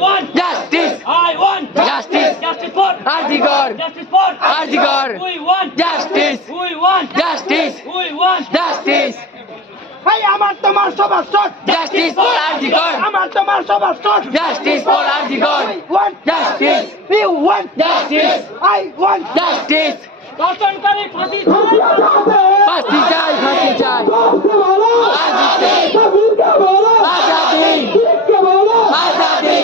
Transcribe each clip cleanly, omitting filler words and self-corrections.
want justice, I want justice, justice for Arjigar, justice for Arjigar, we want justice, we want justice, we want justice, ভাই আমার তোমার সবার শট justice for Arjigar, আমার তোমার সবার শট justice for Arjigar, want justice, you want justice, I want justice, ধর্ষণকারী ফাঁসি ফাঁসি চাই, ফাঁসি চাই, আজাদি, আজাদি, আজাদি, আজাদি,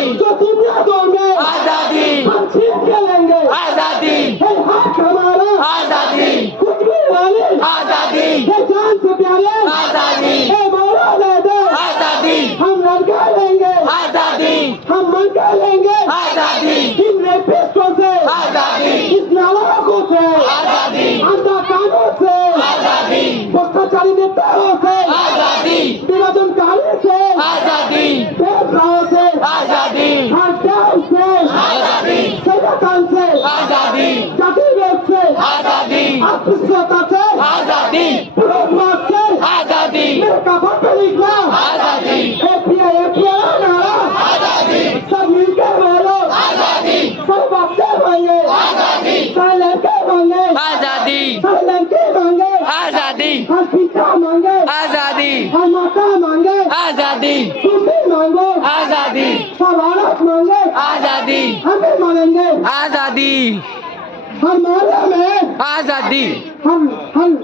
আজাদি, आजादी, आजादी, आजादी, हम लड़का लेंगे आजादी, हम लड़का लेंगे आजादी, इन रेपिस्टों से आजादी, इस नालायकों से आजादी, अंधा कानून से आजादी, भ्रष्टाचारी नेताओं से आजादी, विभाजनकारी से आजादी, भेदभाव से आजादी, हत्याओं से आजादी, सजाकान से आजादी, जातिवाद से आजादी, अस्पृश्यता से आजादी, पुरुषवाद से आजादी, मेरे कफन पे लिखना आजादी, एपीआई नारा आजादी, सब मिलकर बोलो आजादी, सब बच्चे मांगे आजादी, सब लड़के मांगे आजादी, सब लड़के मांगे आजादी, हर पिता मांगे आजादी, हर माता मांगे आजादी, तुम भी मांगो आजादी, सब औरत मांगे आजादी, हम भी मांगेंगे आजादी, हर मोहल्ले में आजादी, हम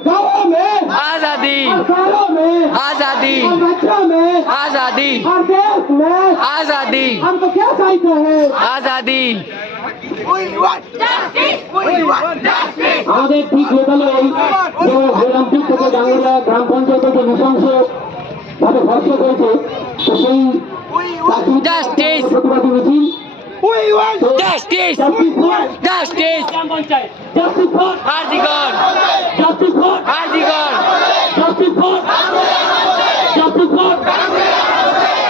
गाँवों में आजादी, हर शहरों में आजादी, हर बच्चों में आजादी, हर देश में आजादी, हमको क्या चाहते हैं आजादी, আমাদের ঠিক লোকালে অলিম্পিক থেকে ডাঙ্গুরিয়া গ্রাম পঞ্চায়েতকে নৃশংস ভাবে ধর্ষ করেছে তো সেই Justice! প্রতিবাদী মিছিল justice, justice, গ্রাম panchayat justice for Arjigar, justice for Arjigar, justice for justice for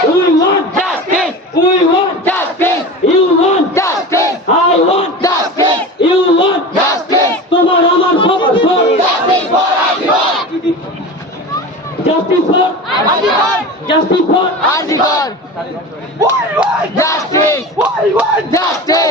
we want justice, we want justice, you want justice, I want justice, you want justice, তোমার আমার সবার for justice for Arjigar, justice for justice for Arjigar, justice, justice,